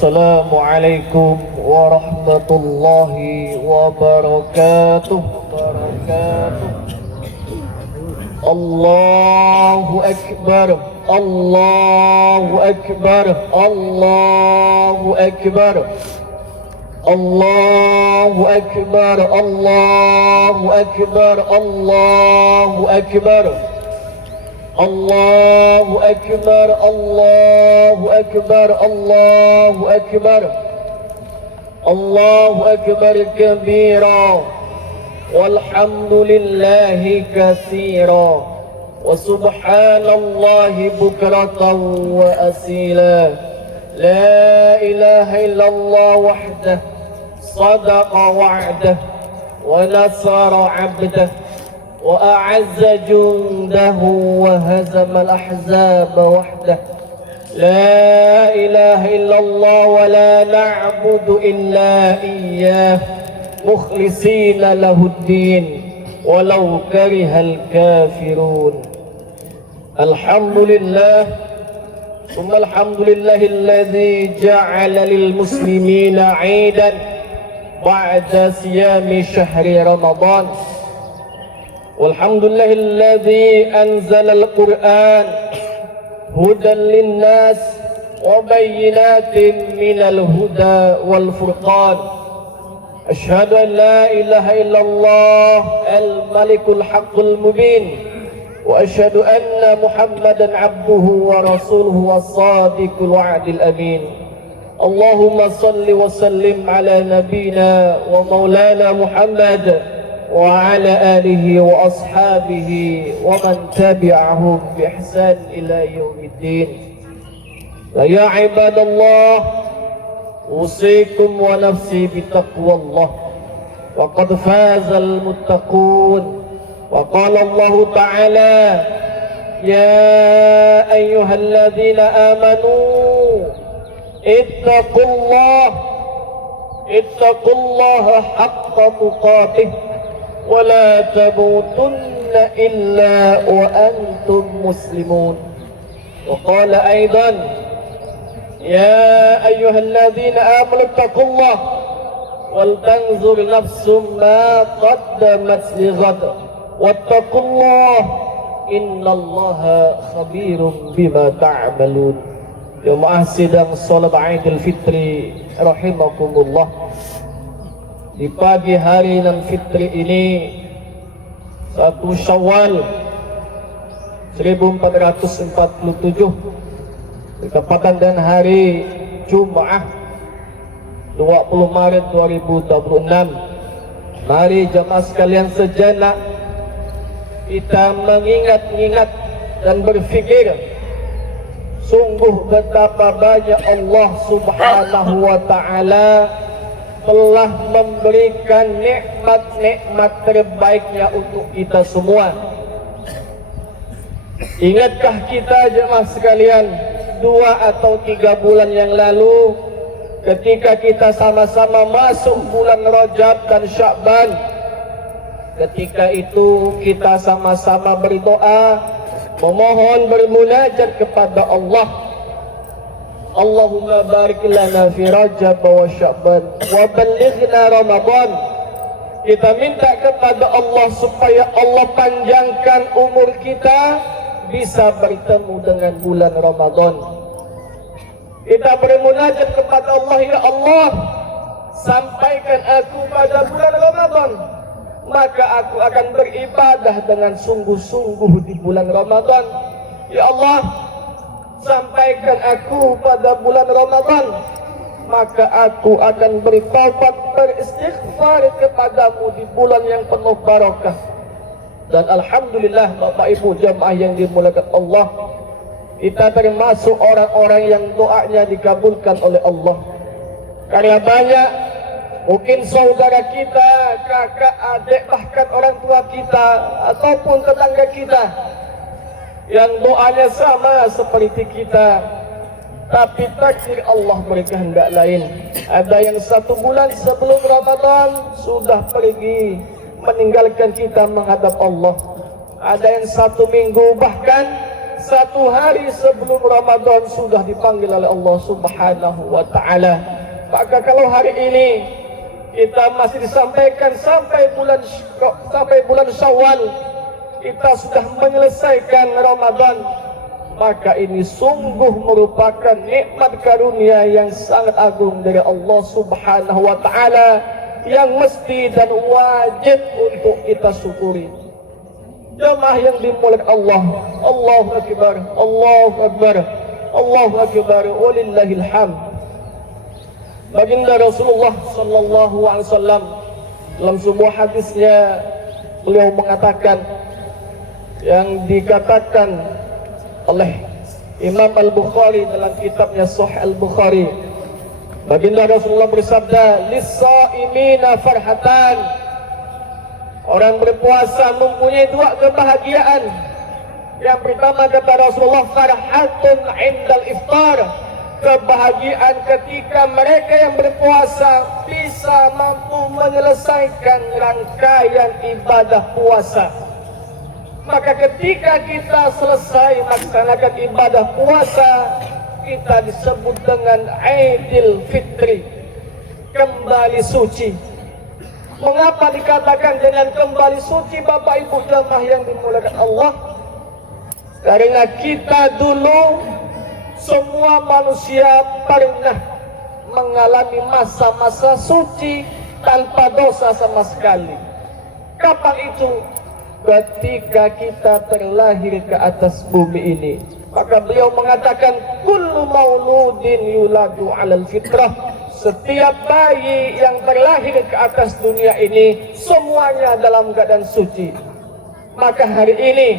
Assalamualaikum warahmatullahi wabarakatuh. Allahu Akbar, Allahu Akbar, Allahu Akbar, Allahu Akbar, Allahu Akbar, Allahu Akbar, Allahu Akbar, Allahu Akbar, Allahu Akbar, Allahu Akbar kabira, walhamdulillahi katsira, wa subhanallahi bukratan wa asila. La ilaha illallah wahdah, sadaqa wa'dah, wa nasara 'abdah, wa a'azza jundahu wa hazama al-ahzaba wahdah. La ilaha illallah wa la na'budu illa iyyah, mukhlisina lahuddin walau karihal kafirun. Alhamdulillah, summa alhamdulillahilladzi ja'ala lil muslimina 'aidan ba'da siyami syahri Ramadan. Walhamdulillahilladzi anzala al-Qur'an hudan linnas wa bayyinatin minal huda wal furqan. Asyhadu an la ilaha illallah al-malikul haqqul mubin, wa asyhadu anna Muhammadan abduhu wa rasuluhu was-sadiqul wa'dil amin. Allahumma salli wa sallim ala nabiyyina wa maulana Muhammad wa ala alihi wa ashabihi wa man tabi'ahum bi ihsan ila yaumiddin. Ya ibadallah, usikum wa nafsi bi taqwallah, wa qad fazal muttaqun. Wa qala Allah ta'ala, ya ayyuhalladzina amanu ittaqullaha haqqa tuqatih wa la tamutunna illa wa antum muslimun. Wa qala aidan, ya ayyuhalladzina amanu ittaqullaha wal tanzur nafsum ma qaddamat lighad wattaqullah innallaha khabirum bima ta'malun. Jemaah sidang salat Idul Fitri rahimakumullah. Di pagi hari nan fitri ini 1 Syawal 1447 bertepatan dengan hari Jumat 20 Maret 2026. Mari jemaah sekalian sejenak kita mengingat-ingat dan berfikir sungguh betapa banyak Allah Subhanahu wa ta'ala telah memberikan nikmat-nikmat terbaiknya untuk kita semua. Ingatkah kita jemaah sekalian 2 atau 3 bulan yang lalu ketika kita sama-sama masuk bulan Rajab dan Sya'ban, ketika itu kita sama-sama berdoa, memohon, bermunajat kepada Allah. Allahumma barik lana fi Rajab wa Sya'ban wa ballighna Ramadan. Kita minta kepada Allah supaya Allah panjangkan umur kita bisa bertemu dengan bulan Ramadan. Kita bermunajat kepada Allah, ya Allah, sampaikan aku pada bulan Ramadan, maka aku akan beribadah dengan sungguh-sungguh di bulan Ramadan. Ya Allah, sampaikan aku pada bulan Ramadan, maka aku akan bertaubat, beristighfar kepadamu di bulan yang penuh barakah. Dan alhamdulillah Bapak Ibu jamaah yang dimuliakan Allah, kita termasuk orang-orang yang doanya dikabulkan oleh Allah. Karena banyak mungkin saudara kita, kakak, adik, bahkan orang tua kita ataupun tetangga kita yang doanya sama seperti kita, tapi takdir Allah berkehendak lain. Ada yang 1 bulan sebelum Ramadan sudah pergi meninggalkan kita menghadap Allah. Ada yang 1 minggu bahkan satu hari sebelum Ramadan sudah dipanggil oleh Allah Subhanahu wa Ta'ala. Maka kalau hari ini kita masih disampaikan sampai bulan Syawal kita sudah menyelesaikan Ramadan, maka ini sungguh merupakan nikmat karunia yang sangat agung dari Allah Subhanahu wa Ta'ala yang mesti dan wajib untuk kita syukuri. Jamaah yang dimuliakan Allah, Allahu Akbar, Allahu Akbar, Allahu Akbar, walillahil hamd. Baginda Rasulullah sallallahu alaihi wasallam dalam sebuah hadisnya beliau mengatakan, yang dikatakan oleh Imam Al-Bukhari dalam kitabnya Sahih Al-Bukhari, baginda Rasulullah bersabda, lis-shaimina farhatan, orang berpuasa mempunyai dua kebahagiaan. Yang pertama kata Rasulullah, farhatun indal iftar, kebahagiaan ketika mereka yang berpuasa bisa mampu menyelesaikan rangkaian ibadah puasa. Maka ketika kita selesai melaksanakan ibadah puasa, kita disebut dengan Aidil Fitri, kembali suci. Mengapa dikatakan dengan kembali suci, Bapak Ibu jamaah yang dimuliakan Allah? Karena kita dulu semua manusia pernah mengalami masa-masa suci tanpa dosa sama sekali. Kapan itu? Ketika kita terlahir ke atas bumi ini. Maka beliau mengatakan, kullu mauludin yuladu alal fitrah, setiap bayi yang terlahir ke atas dunia ini semuanya dalam keadaan suci. Maka hari ini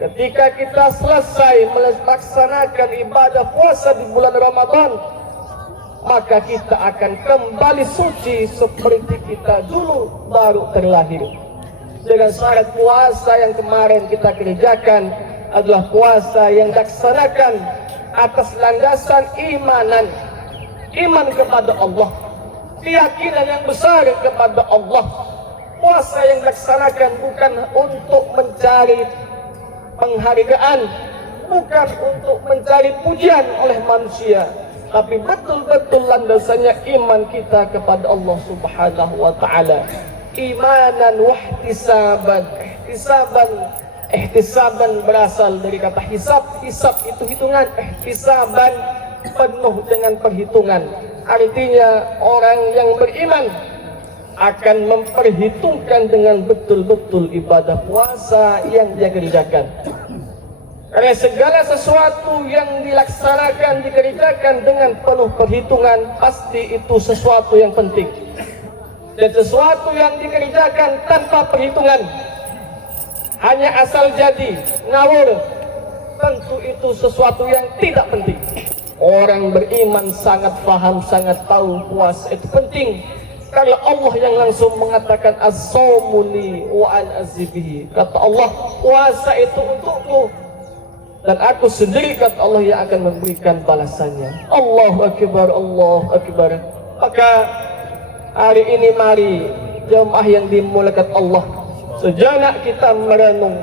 ketika kita selesai melaksanakan ibadah puasa di bulan Ramadan, maka kita akan kembali suci seperti kita dulu baru terlahir. Dengan syarat puasa yang kemarin kita kerjakan adalah puasa yang dilaksanakan atas landasan iman kepada Allah, keyakinan yang besar kepada Allah. Puasa yang dilaksanakan bukan untuk mencari penghargaan, bukan untuk mencari pujian oleh manusia, tapi betul-betul landasannya iman kita kepada Allah Subhanahu wa Ta'ala. Imanan wahtisaban. Ihtisaban berasal dari kata hisab. Hisab itu hitungan. Ihtisaban penuh dengan perhitungan. Artinya orang yang beriman akan memperhitungkan dengan betul-betul ibadah puasa yang dia kerjakan. Karena segala sesuatu yang dilaksanakan, dikerjakan dengan penuh perhitungan, pasti itu sesuatu yang penting. Dan sesuatu yang dikerjakan tanpa perhitungan, hanya asal jadi, ngawur, tentu itu sesuatu yang tidak penting. Orang beriman sangat paham, sangat tahu puasa itu penting. Karena Allah yang langsung mengatakan as-shaumu li wa ana azibihi. Kata Allah, puasa itu untukku dan aku sendiri, kata Allah, yang akan memberikan balasannya. Allahu Akbar, Allahu Akbar. Maka hari ini mari jemaah yang dimuliakan Allah, sejenak kita merenung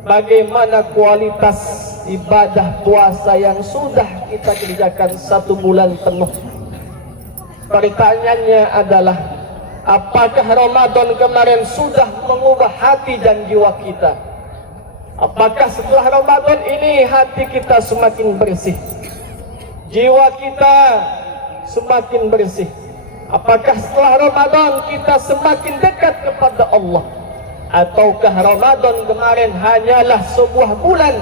bagaimana kualitas ibadah puasa yang sudah kita kerjakan 1 bulan penuh. Pertanyaannya adalah, apakah Ramadan kemarin sudah mengubah hati dan jiwa kita? Apakah setelah Ramadan ini hati kita semakin bersih, jiwa kita semakin bersih? Apakah setelah Ramadan kita semakin dekat kepada Allah? Ataukah Ramadan kemarin hanyalah sebuah bulan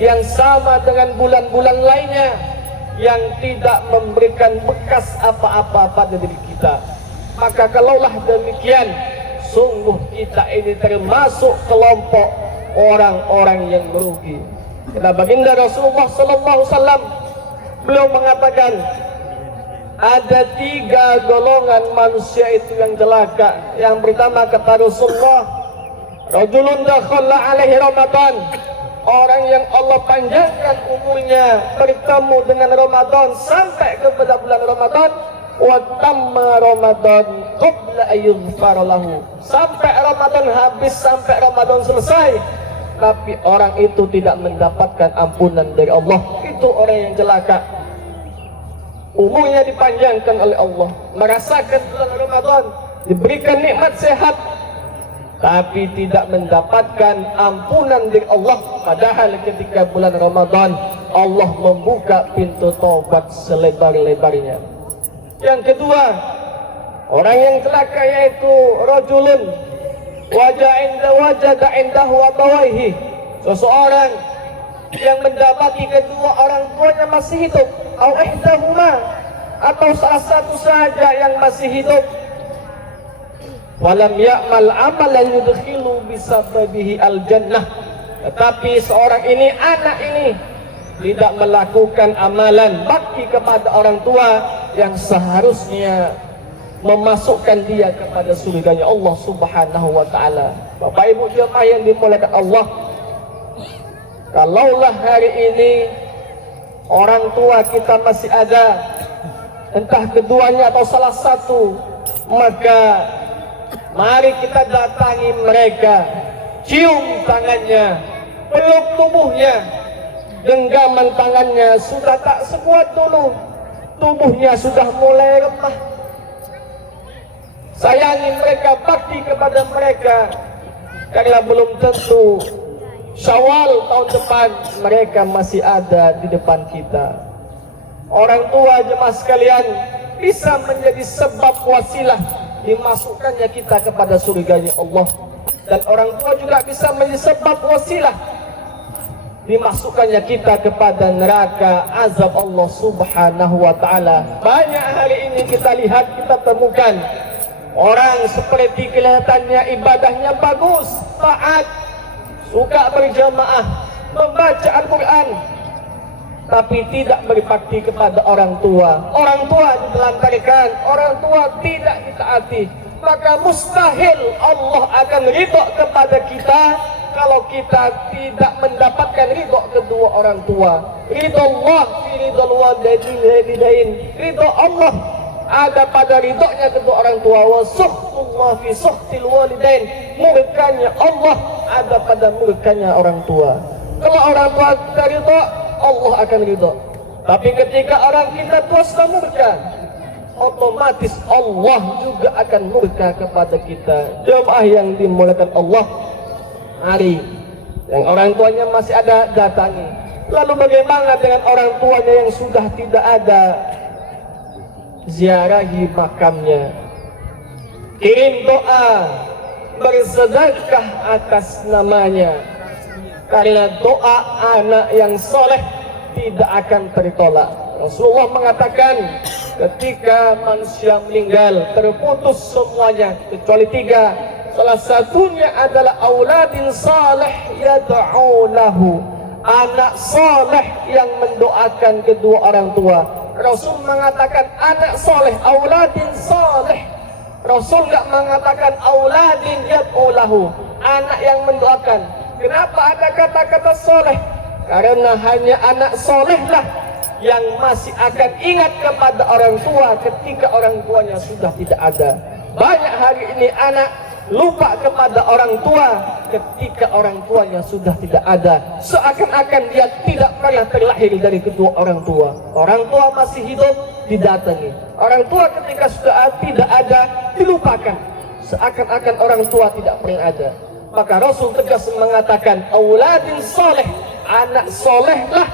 yang sama dengan bulan-bulan lainnya, yang tidak memberikan bekas apa-apa pada diri kita? Maka kalaulah demikian, sungguh kita ini termasuk kelompok orang-orang yang merugi. Karena baginda Rasulullah sallallahu alaihi wasallam beliau mengatakan, ada 3 golongan manusia itu yang celaka. Yang pertama kata Rasulullah, rajulun dakhala alaihi Ramadan, orang yang Allah panjangkan umurnya bertemu dengan Ramadan sampai kepada bulan Ramadan, wa tamma Ramadan qabla ayyughfar lahu, sampai Ramadan habis, sampai Ramadan selesai, tapi orang itu tidak mendapatkan ampunan dari Allah. Itu orang yang celaka. Umurnya dipanjangkan oleh Allah, merasakan bulan Ramadan, diberikan nikmat sehat, tapi tidak mendapatkan ampunan dari Allah. Padahal ketika bulan Ramadan Allah membuka pintu taubat selebar-lebarnya. Yang kedua, orang yang celaka yaitu rajulun wajada indahu abawaihi, seseorang yang mendapati kedua orang tuanya masih hidup, au ihdahuma, atau salah satu saja yang masih hidup, walam ya'mal amalan yudkhilu bisababihi al-jannah, tetapi seorang ini, anak ini, tidak melakukan amalan bakti kepada orang tua yang seharusnya memasukkan dia kepada surganya Allah Subhanahu wa taala. Bapak Ibu jemaah yang dimuliakan Allah, kalaulah hari ini orang tua kita masih ada, entah keduanya atau salah satu, maka mari kita datangi mereka, cium tangannya, peluk tubuhnya. Genggaman tangannya sudah tak sekuat dulu, tubuhnya sudah mulai lemah. Sayangi mereka, bakti kepada mereka, karena belum tentu Syawal tahun depan mereka masih ada di depan kita. Orang tua jemaah sekalian bisa menjadi sebab wasilah dimasukkannya kita kepada surganya Allah, dan orang tua juga bisa menjadi sebab wasilah dimasukkannya kita kepada neraka azab Allah Subhanahu wa taala. Banyak hari ini kita lihat, kita temukan orang seperti kelihatannya ibadahnya bagus, taat, suka berjamaah, membaca Al-Quran, tapi tidak berbakti kepada orang tua. Orang tua ditelantarkan, orang tua tidak ditaati, maka mustahil Allah akan ridho kepada kita kalau kita tidak mendapatkan ridho kedua orang tua. Ridho Allah fi ridhol walidain, ridho Allah ada pada ridhonya kedua orang tua. Wa suhtullah fi suhtil walidain, murkanya Allah ada pada murkanya orang tua. Kalau orang tua kita ridho, Allah akan ridho. Tapi ketika orang kita tua sudah murka, otomatis Allah juga akan murka kepada kita. Jemaah yang dimuliakan Allah, mari yang orang tuanya masih ada, datangi. Lalu bagaimana dengan orang tuanya yang sudah tidak ada? Ziarahi makamnya, kirim doa, bersedekah atas namanya, karena doa anak yang soleh tidak akan tertolak. Rasulullah mengatakan ketika manusia meninggal terputus semuanya kecuali tiga. Salah satunya adalah auladin salih yad'u lahu, anak saleh yang mendoakan kedua orang tua. Rasul mengatakan anak saleh, auladin salih. Rasul enggak mengatakan auladin yad'u lahu, anak yang mendoakan. Kenapa ada kata-kata saleh? Karena hanya anak saleh lah yang masih akan ingat kepada orang tua ketika orang tuanya sudah tidak ada. Banyak hari ini anak lupa kepada orang tua ketika orang tuanya sudah tidak ada, seakan-akan dia tidak pernah terlahir dari kedua orang tua. Orang tua masih hidup, didatangi. Orang tua ketika sudah tidak ada, dilupakan, seakan-akan orang tua tidak pernah ada. Maka Rasul tegas mengatakan auladin soleh, anak soleh lah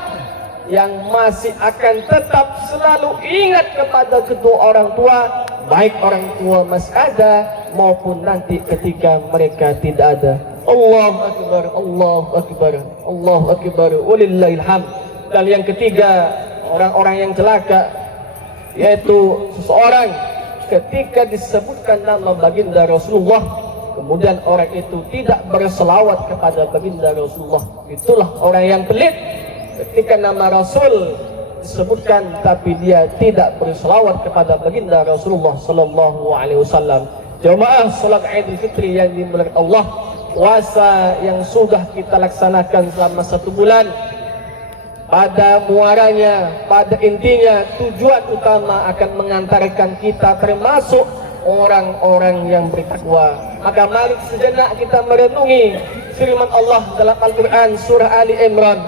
yang masih akan tetap selalu ingat kepada kedua orang tua, baik orang tua masih ada maupun nanti ketika mereka tidak ada. Allahu Akbar, Allahu Akbar, Allahu Akbar, walillahil hamd. Dan yang ketiga, orang-orang yang celaka, yaitu seseorang ketika disebutkan nama baginda Rasulullah, kemudian orang itu tidak berselawat kepada baginda Rasulullah. Itulah orang yang pelit. Ketika nama Rasul disebutkan tapi dia tidak berselawat kepada baginda Rasulullah sallallahu alaihi wasallam. Jemaah salat Idul Fitri yang dimuliakan Allah, puasa yang sudah kita laksanakan selama 1 bulan, pada muaranya, pada intinya tujuan utama akan mengantarkan kita termasuk orang-orang yang bertakwa. Maka mari sejenak kita merenungi firman Allah dalam Al-Quran surah Ali Imran,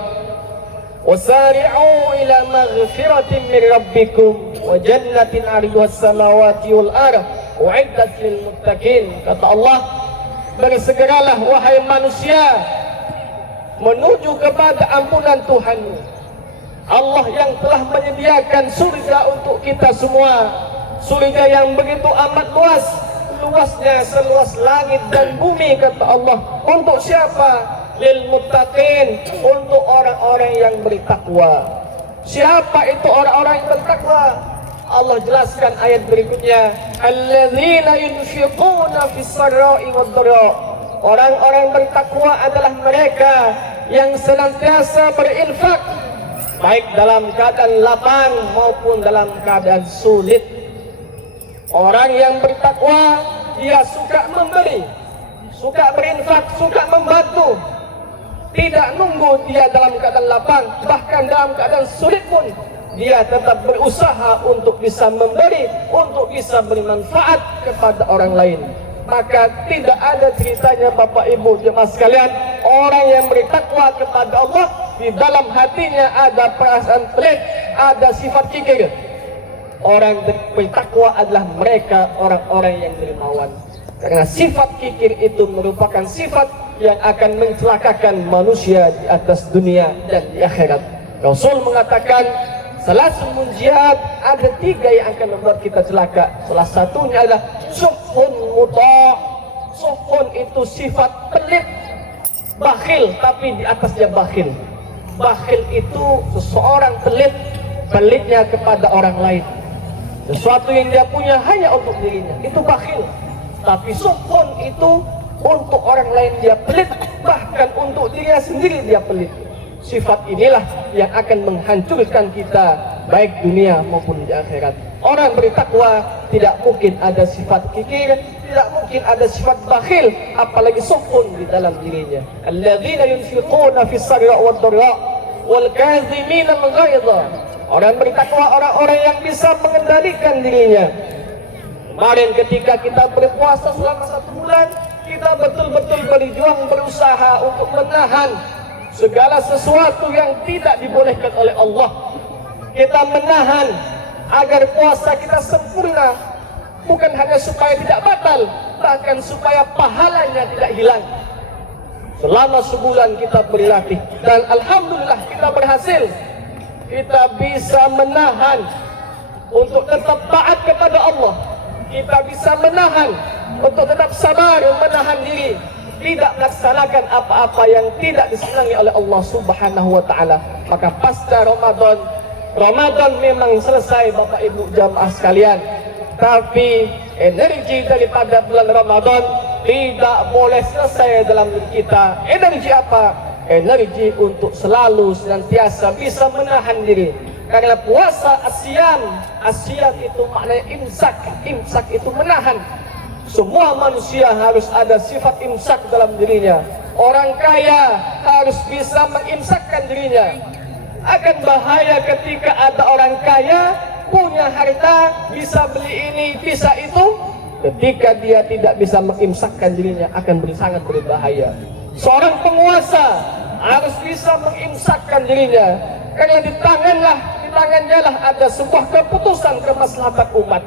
wasari'u ila maghfiratin min rabbikum wa jannatin 'arduha as-samawati wal ardh u'iddat lil muttaqin. Kata Allah, bersegeralah wahai manusia menuju kepada ampunan Tuhanmu. Allah yang telah menyediakan surga untuk kita semua, surga yang begitu amat luas, luasnya seluas langit dan bumi. Kata Allah, untuk siapa? Lil muttaqin, untuk orang-orang yang bertakwa. Siapa itu orang-orang yang bertakwa? Allah jelaskan ayat berikutnya, alladzina yunfiquna fis sarra'i wad dharra. Orang-orang bertakwa adalah mereka yang senantiasa berinfak, baik dalam keadaan lapang maupun dalam keadaan sulit. Orang yang bertakwa, dia suka memberi, suka berinfak, suka membantu. Tidak nunggu dia dalam keadaan lapang, bahkan dalam keadaan sulit pun dia tetap berusaha untuk bisa memberi, untuk bisa bermanfaat kepada orang lain. Maka tidak ada ceritanya Bapak Ibu jemaah sekalian, orang yang bertakwa kepada Allah di dalam hatinya ada perasaan pelit, ada sifat kikir. Orang bertakwa adalah mereka orang-orang yang dermawan. Karena sifat kikir itu merupakan sifat yang akan mencelakakan manusia di atas dunia dan di akhirat. Rasul mengatakan, salasul munjiat, ada 3 yang akan membuat kita celaka. Salah satunya adalah suhun muta'. Suhun itu sifat pelit, bakhil, tapi di atasnya bakhil. Bakhil itu seseorang pelit, pelitnya kepada orang lain. Sesuatu yang dia punya hanya untuk dirinya, itu bakhil. Tapi suhun itu untuk orang lain dia pelit, bahkan untuk dirinya sendiri dia pelit. Sifat inilah yang akan menghancurkan kita baik dunia maupun di akhirat. Orang bertakwa tidak mungkin ada sifat kikir, tidak mungkin ada sifat bakhil, apalagi suhun di dalam dirinya. Alladzina yunfiquna fis sarra' wad dharra wal kadhimina al-ghaidha. Orang bertakwa orang-orang yang bisa mengendalikan dirinya. Kemarin ketika kita berpuasa selama 1 bulan, kita betul-betul berjuang, berusaha untuk menahan segala sesuatu yang tidak dibolehkan oleh Allah. Kita menahan agar puasa kita sempurna, bukan hanya supaya tidak batal, bahkan supaya pahalanya tidak hilang. Selama sebulan kita berlatih dan alhamdulillah kita berhasil. Kita bisa menahan untuk tetap taat kepada Allah. Kita bisa menahan untuk tetap sabar, menahan diri, tidak melaksanakan apa-apa yang tidak disenangi oleh Allah Subhanahu wa taala. Maka pasca Ramadan memang selesai Bapak Ibu jamaah sekalian. Tapi energi daripada bulan Ramadan tidak boleh selesai dalam diri kita. Energi apa? Energi untuk selalu senantiasa bisa menahan diri. Karena puasa asyam itu maknanya imsak itu menahan. Semua manusia harus ada sifat imsak dalam dirinya. Orang kaya harus bisa mengimsakkan dirinya. Akan bahaya ketika ada orang kaya punya harta, bisa beli ini, bisa itu, ketika dia tidak bisa mengimsakkan dirinya akan sangat berbahaya. Seorang penguasa harus bisa mengimsakkan dirinya, karena di tangannya lah ada sebuah keputusan kemaslahatan umat.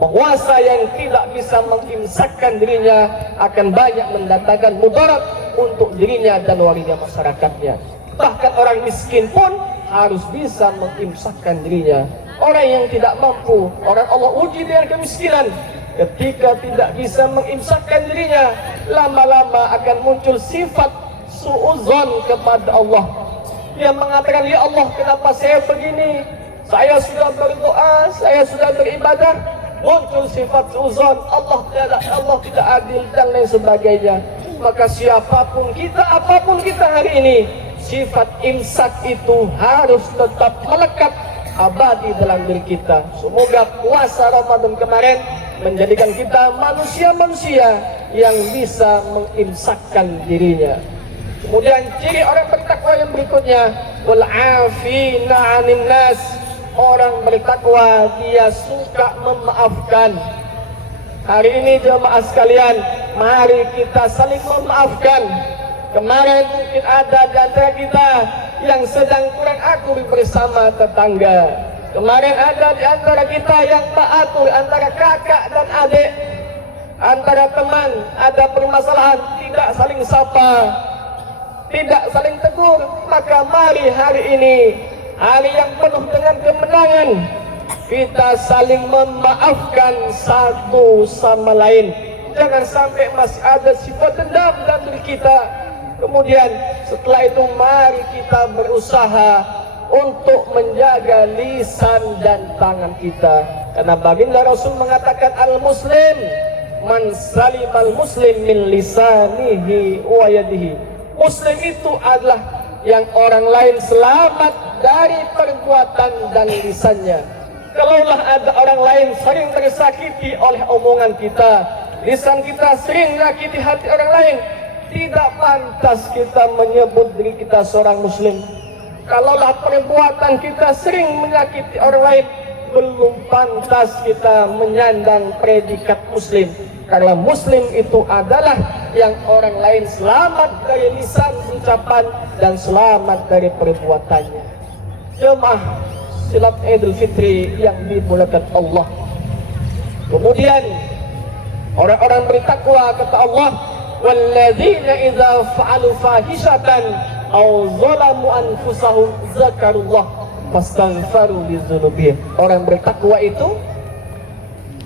Penguasa yang tidak bisa mengimsakkan dirinya akan banyak mendatangkan mudarat untuk dirinya dan warga masyarakatnya. Bahkan orang miskin pun harus bisa mengimsakkan dirinya. Orang yang tidak mampu, orang Allah uji dengan kemiskinan, ketika tidak bisa mengimsakkan dirinya, lama-lama akan muncul sifat su'udzon kepada Allah. Dia mengatakan, ya Allah, kenapa saya begini? Saya sudah berdoa, saya sudah beribadah. Muncul sifat su'udzon, Allah tidak adil dan lain sebagainya. Maka siapapun kita, apapun kita hari ini, sifat imsak itu harus tetap melekat abadi dalam diri kita. Semoga puasa Ramadan kemarin menjadikan kita manusia-manusia yang bisa mengimsakkan dirinya. Kemudian ciri orang bertakwa yang berikutnya, wal 'afina 'anil nas. Orang bertakwa dia suka memaafkan. Hari ini jemaah sekalian, mari kita saling memaafkan. Kemarin mungkin ada di antara kita yang sedang kurang akur bersama tetangga. Kemarin ada di antara kita yang tak akur antara kakak dan adik, antara teman, ada permasalahan, tidak saling sapa, tidak saling tegur. Maka mari hari ini, hari yang penuh dengan kemenangan, kita saling memaafkan satu sama lain. Jangan sampai masih ada sifat dendam dalam diri kita. Kemudian setelah itu mari kita berusaha untuk menjaga lisan dan tangan kita. Karena baginda Rasul mengatakan al-muslim man salimal muslim min lisanihi wa yadihi. Muslim itu adalah yang orang lain selamat dari perbuatan dan lisannya. Kalaulah ada orang lain sering tersakiti oleh omongan kita, lisan kita sering menyakiti hati orang lain, tidak pantas kita menyebut diri kita seorang muslim. Kalaulah perbuatan kita sering menyakiti orang lain, belum pantas kita menyandang predikat muslim. Karena muslim itu adalah yang orang lain selamat dari lisan, ucapan, dan selamat dari perbuatannya. Jemaah salat Idul Fitri yang dimuliakan Allah. Kemudian orang-orang bertakwa, kata Allah, walladzina idza fa'alu fahishatan aw zalamu anfusahum zakarullah fastaghfaru lidzunubihim. Orang bertakwa itu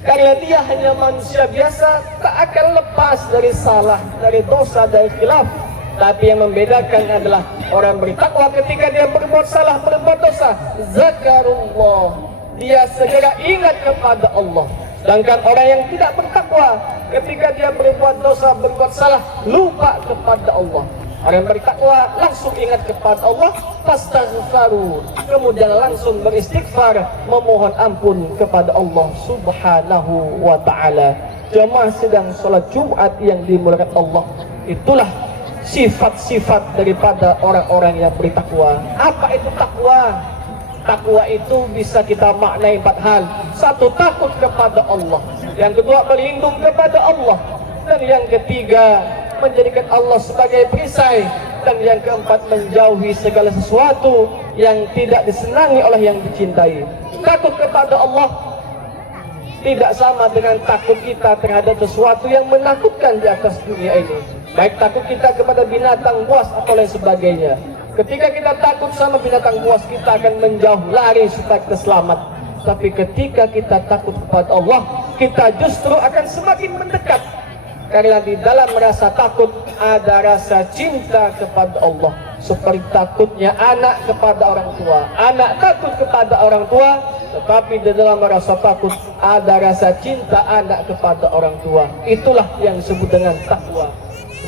karena dia hanya manusia biasa, tak akan lepas dari salah, dari dosa, dari khilaf. Tapi yang membedakan adalah orang bertakwa ketika dia berbuat salah, berbuat dosa, zakarullah, dia segera ingat kepada Allah. Sedangkan orang yang tidak bertakwa, ketika dia berbuat dosa, berbuat salah, lupa kepada Allah. Orang yang bertakwa langsung ingat kepada Allah, fastaghfaru, kemudian langsung beristighfar, memohon ampun kepada Allah Subhanahu wa ta'ala. Jemaah sedang sholat Jumat yang dimuliakan Allah, itulah sifat-sifat daripada orang-orang yang bertakwa. Apa itu takwa? Takwa itu bisa kita maknai 4 hal. 1, takut kepada Allah. Yang kedua, berlindung kepada Allah. Dan yang ketiga, menjadikan Allah sebagai perisai. Dan yang keempat, menjauhi segala sesuatu yang tidak disenangi oleh yang dicintai. Takut kepada Allah tidak sama dengan takut kita terhadap sesuatu yang menakutkan di atas dunia ini. Baik takut kita kepada binatang buas atau lain sebagainya. Ketika kita takut sama binatang buas, kita akan menjauh, lari supaya kita selamat. Tapi ketika kita takut kepada Allah, kita justru akan semakin mendekat. Karena di dalam rasa takut ada rasa cinta kepada Allah. Seperti takutnya anak kepada orang tua. Anak takut kepada orang tua, tetapi di dalam rasa takut ada rasa cinta anak kepada orang tua. Itulah yang disebut dengan takwa.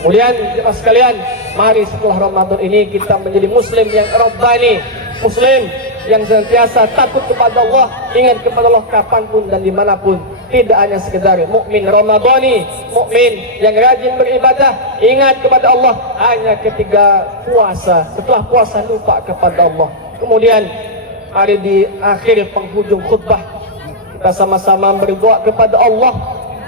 Kemudian jemaah sekalian, mari setelah Ramadan ini kita menjadi muslim yang rabbani, muslim yang senantiasa takut kepada Allah, ingat kepada Allah kapanpun dan dimanapun. Tidak hanya sekedar mukmin Ramadhani, mukmin yang rajin beribadah, ingat kepada Allah hanya ketika puasa. Setelah puasa lupa kepada Allah. Kemudian hari di akhir penghujung khutbah, kita sama-sama berdoa kepada Allah.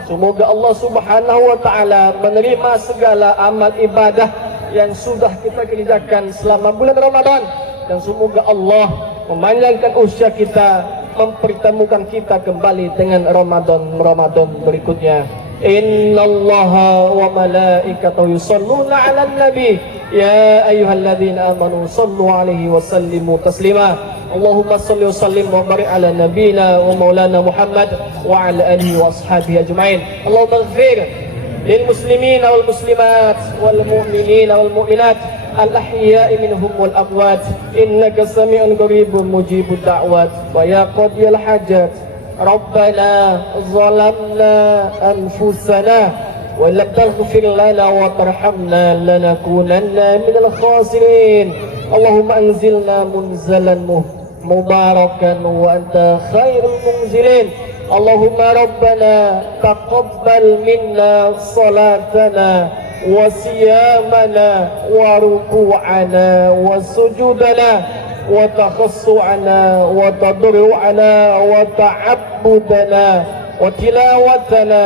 Semoga Allah Subhanahu wa ta'ala menerima segala amal ibadah yang sudah kita kerjakan selama bulan Ramadan. Dan semoga Allah memanjangkan usia kita, mempertemukan kita kembali dengan Ramadan berikutnya. Innallaha wa malaikatahu yusholluna 'alan nabi ya ayyuhalladzina amanu shallu 'alaihi wa sallimu taslima. Allahumma shalli wa sallim wa barik ala nabiyyina wa maulana Muhammad wa ala alihi wa ashabihi ajma'in. Allahumma ighfir lil muslimina wal muslimat wal mu'minina wal mu'minat al-ahya'i minhum wal amwat innaka sami'un qaribun mujibud da'wat wa ya qadiyal hajat rabbana zalamna anfusana wa lam taghfir lana wa tarhamna lanakunanna minal khasirin. Allahumma anzilna munzalan mubarakan wa anta khairul munzilin. Allahumma rabbana taqabbal minna salatana wa siyamana wa ruku'ana wa sujudana wa takhassu'ana wa tadru'ana wa ta'abbudana wa tilawatana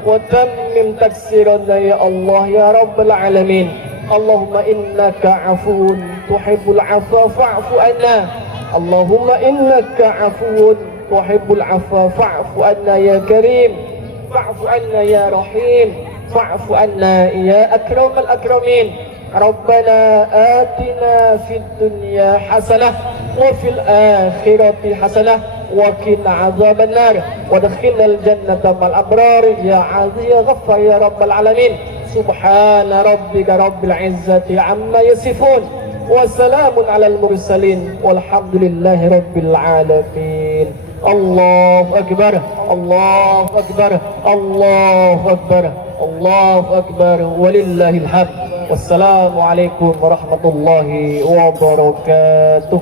wa tammim taksirana ya Allah ya Rabbal Alamin. اللهم إنك عفو تحب العفو فاعف عنا اللهم إنك عفو تحب العفو فاعف عنا يا كريم فاعف عنا يا رحيم فاعف عنا يا أكرم الأكرمين ربنا آتنا في الدنيا حسنة وفي الآخرة حسنة وقنا عذاب النار وادخلنا الجنة مع الأبرار يا عزيز يا غفار يا رب العالمين سبحان ربك رب العزة عما يصفون وسلام على المرسلين والحمد لله رب العالمين الله أكبر الله أكبر الله أكبر الله أكبر ولله الحمد والسلام عليكم ورحمة الله وبركاته.